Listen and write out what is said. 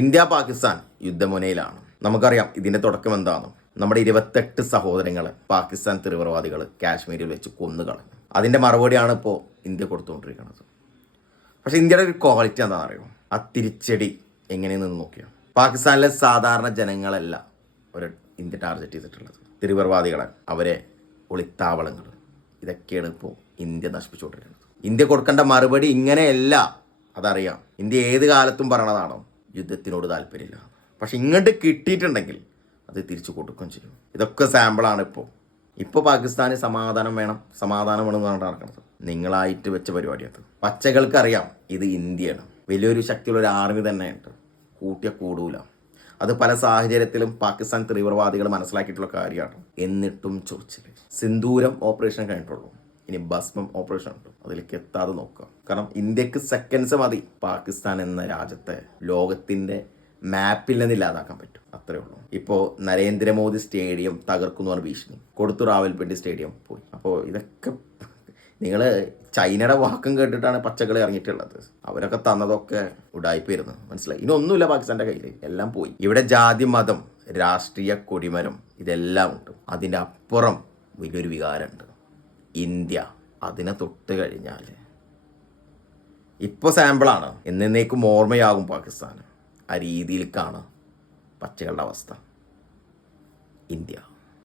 India Pakistan യുദ്ധമുനയിലാണ്. നമുക്കറിയാം ഇതിൻ്റെ തുടക്കം എന്താണ്. നമ്മുടെ 28 സഹോദരങ്ങൾ പാകിസ്ഥാൻ തീവ്രവാദികൾ കാശ്മീരിൽ വെച്ച് കൊന്നുകളഞ്ഞു. അതിൻ്റെ മറുപടിയാണ് ഇപ്പോൾ ഇന്ത്യ കൊടുത്തുകൊണ്ടിരിക്കുന്നത്. പക്ഷേ ഇന്ത്യയുടെ ഒരു ക്വാളിറ്റി എന്താണെന്ന് അറിയുമോ? ആ തിരിച്ചടി എങ്ങനെയെന്ന് നോക്കിയോ? പാകിസ്ഥാനിലെ സാധാരണ ജനങ്ങളല്ല ഒരു ഇന്ത്യ ടാർഗറ്റ് ചെയ്തിട്ടുള്ളത്. തീവ്രവാദികളെ, അവരെ ഒളിത്താവളങ്ങൾ, ഇതൊക്കെയാണ് ഇപ്പോൾ ഇന്ത്യ നശിപ്പിച്ചുകൊണ്ടിരിക്കുന്നത്. ഇന്ത്യ കൊടുക്കേണ്ട മറുപടി ഇങ്ങനെയല്ല, അതറിയാം. ഇന്ത്യ ഏത് കാലത്തും പറയണതാണോ യുദ്ധത്തിനോട് താല്പര്യമില്ല. പക്ഷെ ഇങ്ങോട്ട് കിട്ടിയിട്ടുണ്ടെങ്കിൽ അത് തിരിച്ചു കൊടുക്കുകയും ചെയ്യും. ഇതൊക്കെ സാമ്പിളാണ്. ഇപ്പോൾ പാകിസ്ഥാന് സമാധാനം വേണം എന്ന് പറഞ്ഞിട്ട് നടക്കുന്നത്. നിങ്ങളായിട്ട് വെച്ച പരിപാടിയത്. പച്ചകൾക്കറിയാം ഇത് ഇന്ത്യയാണ്. വലിയൊരു ശക്തിയുള്ള ഒരു ആർമി തന്നെയുണ്ട്. കൂട്ടിയ കൂടൂല. അത് പല സാഹചര്യത്തിലും പാകിസ്ഥാൻ തീവ്രവാദികൾ മനസ്സിലാക്കിയിട്ടുള്ള കാര്യമാണ്. എന്നിട്ടും ചോദിച്ചില്ല. സിന്ദൂരം ഓപ്പറേഷൻ കഴിഞ്ഞിട്ടുള്ളൂ. ഇനി ഭസ്മം ഓപ്പറേഷൻ ഉണ്ട്. അതിലേക്ക് എത്താതെ നോക്കുക. കാരണം ഇന്ത്യക്ക് സെക്കൻഡ്സ് മതി പാകിസ്ഥാൻ എന്ന രാജ്യത്തെ ലോകത്തിൻ്റെ മാപ്പിൽ നിന്ന് ഇല്ലാതാക്കാൻ പറ്റും. അത്രേ ഉള്ളൂ. ഇപ്പോൾ നരേന്ദ്രമോദി സ്റ്റേഡിയം തകർക്കുന്നു പറഞ്ഞ ഭീഷണി കൊടുത്തു. റാവൽപിണ്ടി സ്റ്റേഡിയം പോയി. അപ്പോൾ ഇതൊക്കെ നിങ്ങൾ ചൈനയുടെ വാക്കും കേട്ടിട്ടാണ് പച്ചക്കളി ഇറങ്ങിയിട്ടുള്ളത്. അവരൊക്കെ തന്നതൊക്കെ ഉടായിപ്പോയിരുന്നു. മനസ്സിലായി. ഇനി ഒന്നുമില്ല പാകിസ്ഥാൻ്റെ കയ്യിൽ. എല്ലാം പോയി. ഇവിടെ ജാതി, മതം, രാഷ്ട്രീയ കൊടിമരം ഇതെല്ലാം ഉണ്ട്. അതിൻ്റെ അപ്പുറം വലിയൊരു വികാരമുണ്ട് ഇന്ത്യ. അതിനെ തൊട്ട് കഴിഞ്ഞാൽ ഇപ്പോൾ സാമ്പിളാണ്. എന്നേക്കും ഓർമ്മയാകും പാകിസ്ഥാൻ. ആ രീതിയിലേക്കാണ് പച്ചകളുടെ അവസ്ഥ. ഇന്ത്യ